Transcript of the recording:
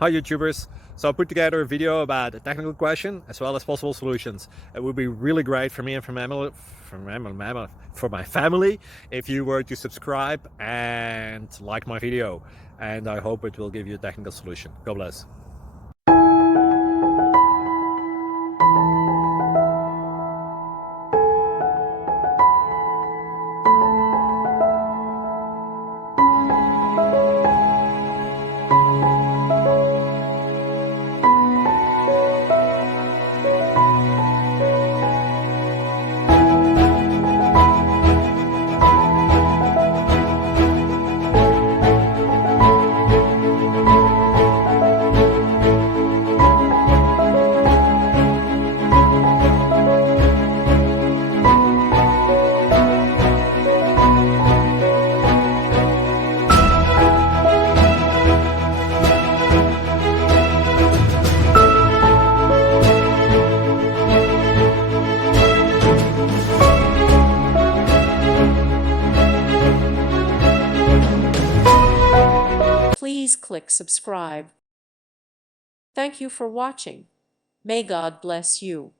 Hi YouTubers! So I put together a video about a technical question as well as possible solutions. It would be really great for me and for my family if you were to subscribe and like my video, and I hope it will give you a technical solution. God bless. Please click subscribe. Thank you for watching. May God bless you.